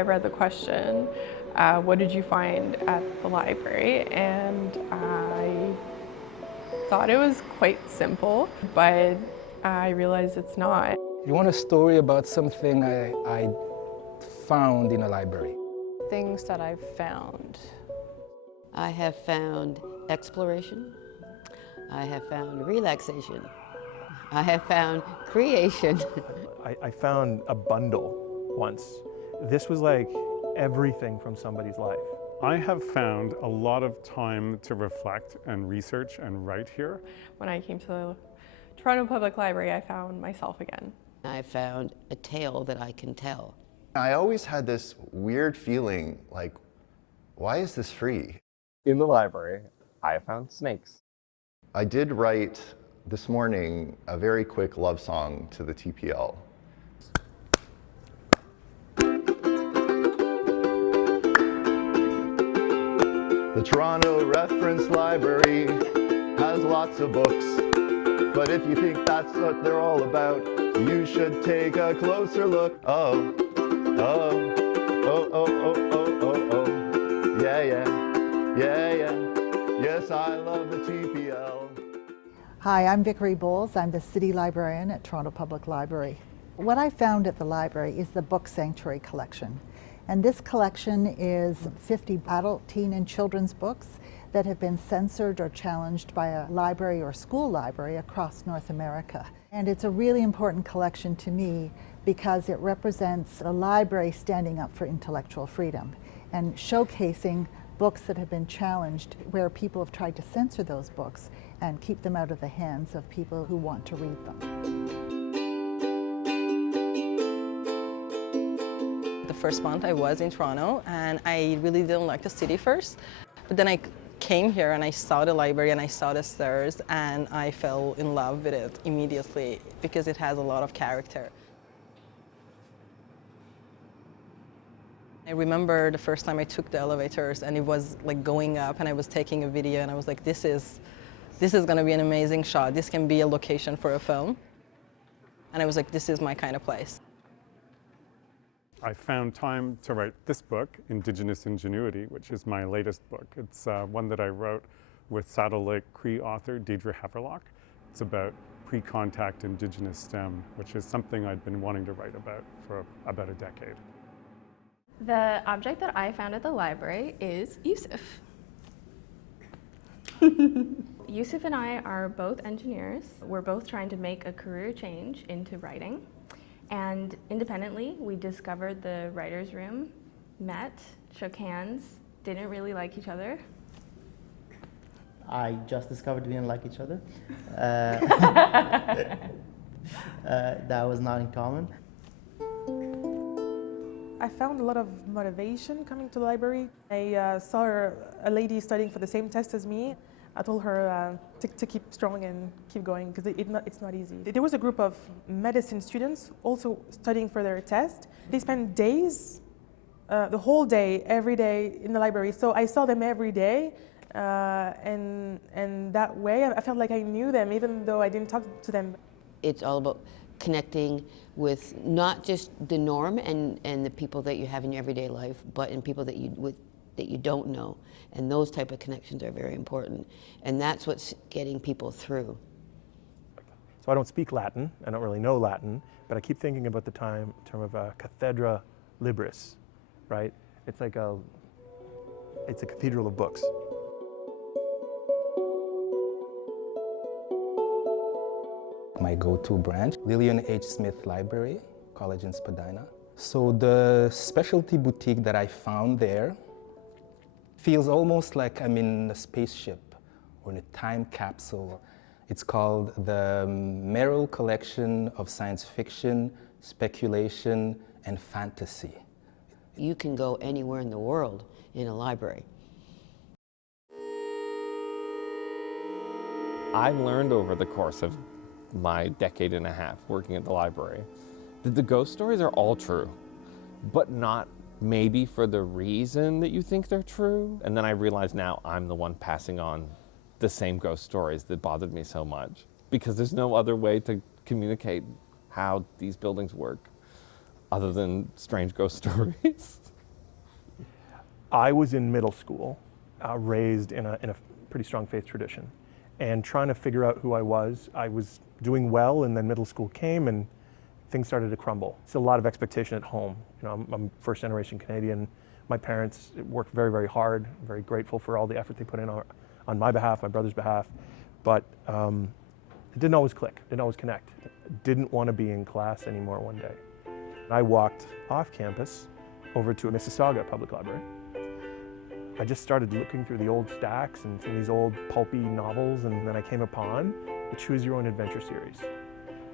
I read the question, what did you find at the library? And I thought it was quite simple, but I realized it's not. You want a story about something I found in a library? Things that I've found. I have found exploration. I have found relaxation. I have found creation. I found a bundle once. This was like everything from somebody's life. I have found a lot of time to reflect and research and write here. When I came to the Toronto Public Library, I found myself again. I found a tale that I can tell. I always had this weird feeling like, why is this free? In the library, I found snakes. I did write this morning a very quick love song to the TPL. The Toronto Reference Library has lots of books, but if you think that's what they're all about, you should take a closer look. Oh, oh, oh, oh, oh, oh, oh, oh, yeah, yeah, yeah, yeah, yes, I love the TPL. Hi, I'm Vickery Bowles. I'm the City Librarian at Toronto Public Library. What I found at the library is the Book Sanctuary collection. And this collection is 50 adult, teen, and children's books that have been censored or challenged by a library or school library across North America. And it's a really important collection to me because it represents a library standing up for intellectual freedom and showcasing books that have been challenged where people have tried to censor those books and keep them out of the hands of people who want to read them. The first month I was in Toronto and I really didn't like the city first, but then I came here and I saw the library and I saw the stairs and I fell in love with it immediately because it has a lot of character. I remember the first time I took the elevators and it was like going up and I was taking a video and I was like, this is going to be an amazing shot. This can be a location for a film. And I was like, this is my kind of place. I found time to write this book, Indigenous Ingenuity, which is my latest book. It's one that I wrote with Saddle Lake Cree author Deidre Haverlock. It's about pre-contact Indigenous STEM, which is something I'd been wanting to write about for about a decade. The object that I found at the library is Yusuf. Yusuf and I are both engineers. We're both trying to make a career change into writing. And independently, we discovered the writer's room, met, shook hands, didn't really like each other. I just discovered we didn't like each other. That was not in common. I found a lot of motivation coming to the library. I saw a lady studying for the same test as me. I told her to keep strong and keep going because it's not easy. There was a group of medicine students also studying for their test. They spent days, the whole day, every day in the library. So I saw them every day, and that way I felt like I knew them even though I didn't talk to them. It's all about connecting with not just the norm and the people that you have in your everyday life, but in people that you don't know. And those type of connections are very important. And that's what's getting people through. So I don't speak Latin, I don't really know Latin, but I keep thinking about the term of cathedra libris, right? It's like it's a cathedral of books. My go-to branch, Lillian H. Smith Library, College in Spadina. So the specialty boutique that I found there feels almost like I'm in a spaceship or in a time capsule. It's called the Merrill Collection of Science Fiction, Speculation, and Fantasy. You can go anywhere in the world in a library. I've learned over the course of my decade and a half working at the library that the ghost stories are all true, but not maybe for the reason that you think they're true. And then I realize now I'm the one passing on the same ghost stories that bothered me so much because there's no other way to communicate how these buildings work other than strange ghost stories. I was in middle school, raised in a pretty strong faith tradition, and trying to figure out who I was. I was doing well, and then middle school came, and things started to crumble. It's a lot of expectation at home. You know, I'm first generation Canadian. My parents worked very, very hard. I'm very grateful for all the effort they put in on my behalf, my brother's behalf, but it didn't always click, didn't always connect. Didn't want to be in class anymore one day. I walked off campus over to a Mississauga public library. I just started looking through the old stacks and some of these old pulpy novels, and then I came upon the Choose Your Own Adventure series,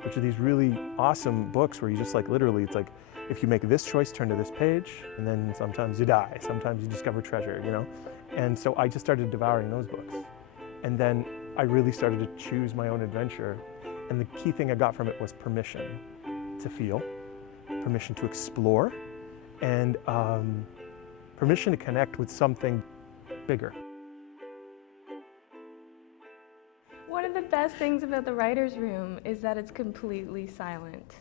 which are these really awesome books where you just like literally, it's like, if you make this choice, turn to this page, and then sometimes you die, sometimes you discover treasure, you know? And so I just started devouring those books. And then I really started to choose my own adventure. And the key thing I got from it was permission to feel, permission to explore, and permission to connect with something bigger. One of the best things about the writer's room is that it's completely silent.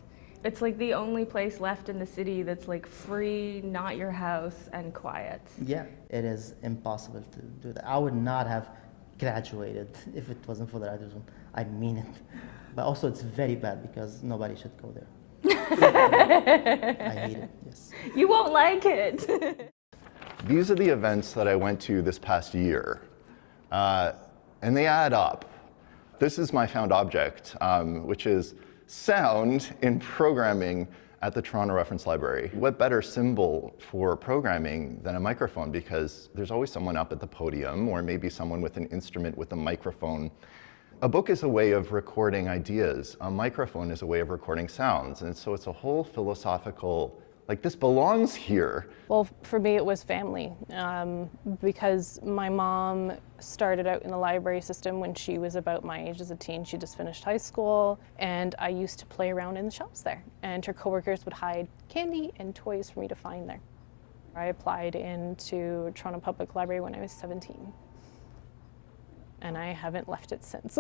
It's like the only place left in the city that's like free, not your house, and quiet. Yeah, it is impossible to do that. I would not have graduated if it wasn't for the writer's room. I mean it. But also it's very bad because nobody should go there. I hate it, yes. You won't like it. These are the events that I went to this past year, and they add up. This is my found object, which is sound in programming at the Toronto Reference Library. What better symbol for programming than a microphone, because there's always someone up at the podium, or maybe someone with an instrument with a microphone. A book is a way of recording ideas. A microphone is a way of recording sounds. And so it's a whole philosophical, like, this belongs here. Well, for me, it was family, because my mom started out in the library system when she was about my age as a teen. She just finished high school, and I used to play around in the shelves there, and her coworkers would hide candy and toys for me to find there. I applied into Toronto Public Library when I was 17, and I haven't left it since.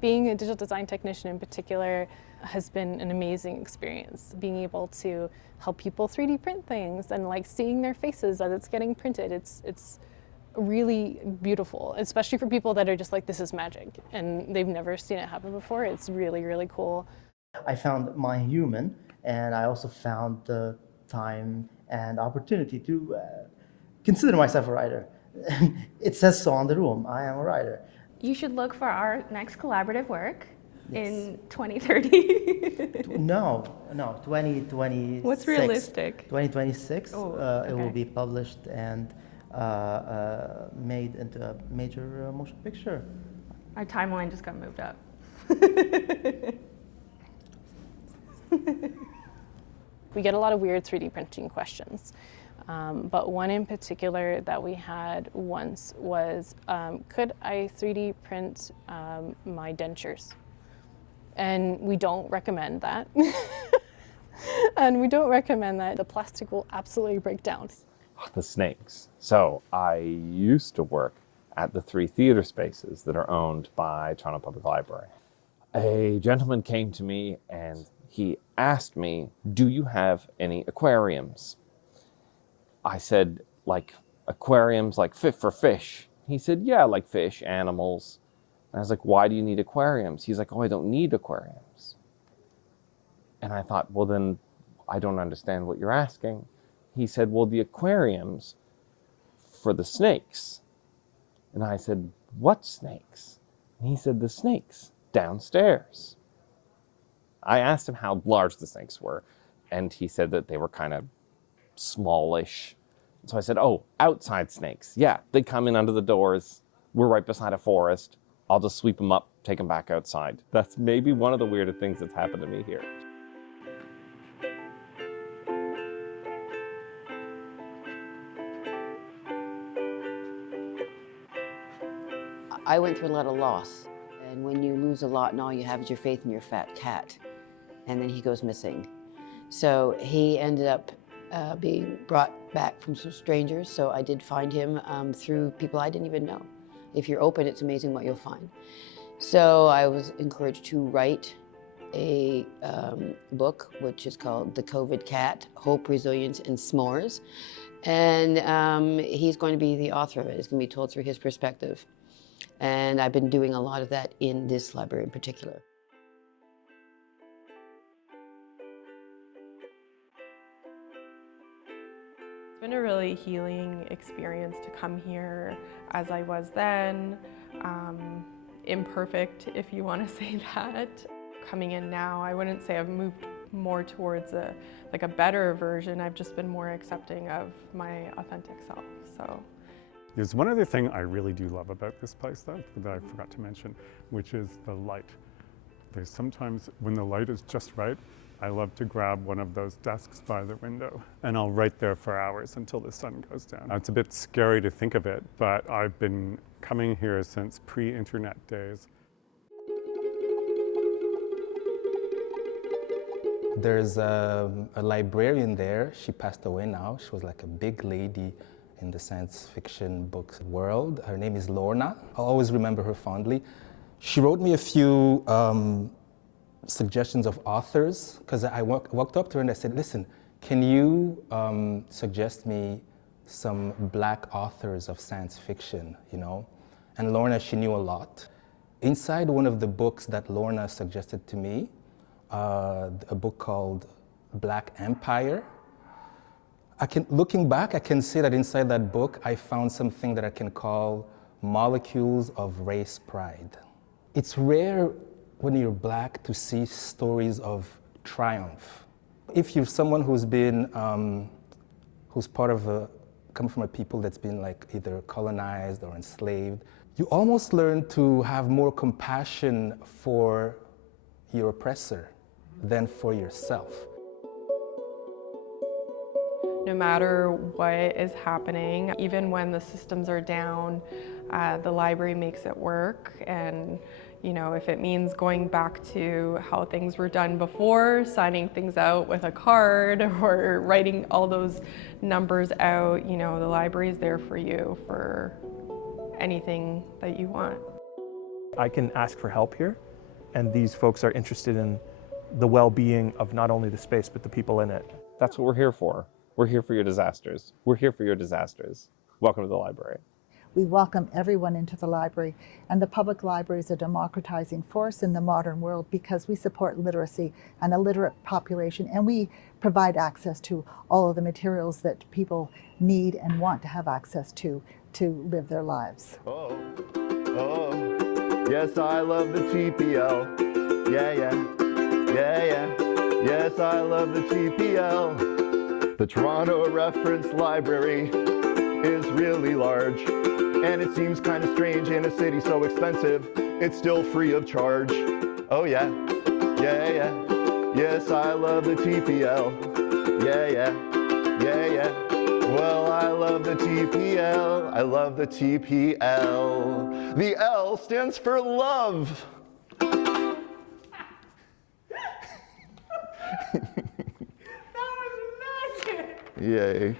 Being a digital design technician in particular has been an amazing experience. Being able to help people 3D print things and like seeing their faces as it's getting printed, it's really beautiful, especially for people that are just like, this is magic, and they've never seen it happen before. It's really, really cool. I found my human, and I also found the time and opportunity to consider myself a writer. It says so on the room, I am a writer. You should look for our next collaborative work. Yes. In 2030. No, 2026. What's realistic? 2026. Oh, okay. It will be published and made into a major motion picture. Our timeline just got moved up. We get a lot of weird 3D printing questions. But one in particular that we had once was, could I 3D print my dentures? And we don't recommend that. And we don't recommend that. The plastic will absolutely break down. The snakes. So I used to work at the 3 theater spaces that are owned by Toronto Public Library. A gentleman came to me and he asked me, do you have any aquariums? I said, like aquariums like fit for fish? He said, yeah, like fish, animals. And I was like, why do you need aquariums? He's like, oh, I don't need aquariums. And I thought, well, then I don't understand what you're asking. He said, well, the aquariums for the snakes. And I said, what snakes? And he said, the snakes downstairs. I asked him how large the snakes were, and he said that they were kind of smallish. So I said, oh, outside snakes. Yeah, they come in under the doors. We're right beside a forest. I'll just sweep them up, take them back outside. That's maybe one of the weirder things that's happened to me here. I went through a lot of loss. And when you lose a lot and all you have is your faith in your fat cat, and then he goes missing. So he ended up being brought back from some strangers. So I did find him through people I didn't even know. If you're open, it's amazing what you'll find. So I was encouraged to write a book which is called The COVID Cat, Hope, Resilience, and S'mores. And he's going to be the author of it. It's going to be told through his perspective. And I've been doing a lot of that in this library in particular. It's been a really healing experience to come here as I was then, imperfect if you want to say that. Coming in now, I wouldn't say I've moved more towards a better version. I've just been more accepting of my authentic self. So. There's one other thing I really do love about this place though, that I forgot to mention, which is the light. There's sometimes when the light is just right, I love to grab one of those desks by the window and I'll write there for hours until the sun goes down. It's a bit scary to think of it, but I've been coming here since pre-internet days. There's a librarian there. She passed away now. She was like a big lady in the science fiction books world. Her name is Lorna. I'll always remember her fondly. She wrote me a few suggestions of authors, because I walked up to her and I said, listen, can you suggest me some Black authors of science fiction, you know? And Lorna, she knew a lot. Inside one of the books that Lorna suggested to me, a book called Black Empire. Looking back, I can see that inside that book, I found something that I can call molecules of race pride. It's rare when you're Black to see stories of triumph. If you're someone who's been, who's come from a people that's been like either colonized or enslaved, you almost learn to have more compassion for your oppressor than for yourself. No matter what is happening, even when the systems are down, the library makes it work. And you know, if it means going back to how things were done before, signing things out with a card or writing all those numbers out, you know, the library is there for you for anything that you want. I can ask for help here, and these folks are interested in the well-being of not only the space, but the people in it. That's what we're here for. We're here for your disasters. We're here for your disasters. Welcome to the library. We welcome everyone into the library, and the public library is a democratizing force in the modern world because we support literacy and a literate population, and we provide access to all of the materials that people need and want to have access to live their lives. Oh, yes, I love the TPL. Yeah. Yes, I love the TPL. The Toronto Reference Library is really large, and it seems kind of strange in a city so expensive, it's still free of charge. Oh yeah. Yes, I love the TPL. Yeah. Well, I love the TPL. I love the TPL. The L stands for love. That was magic! Yay.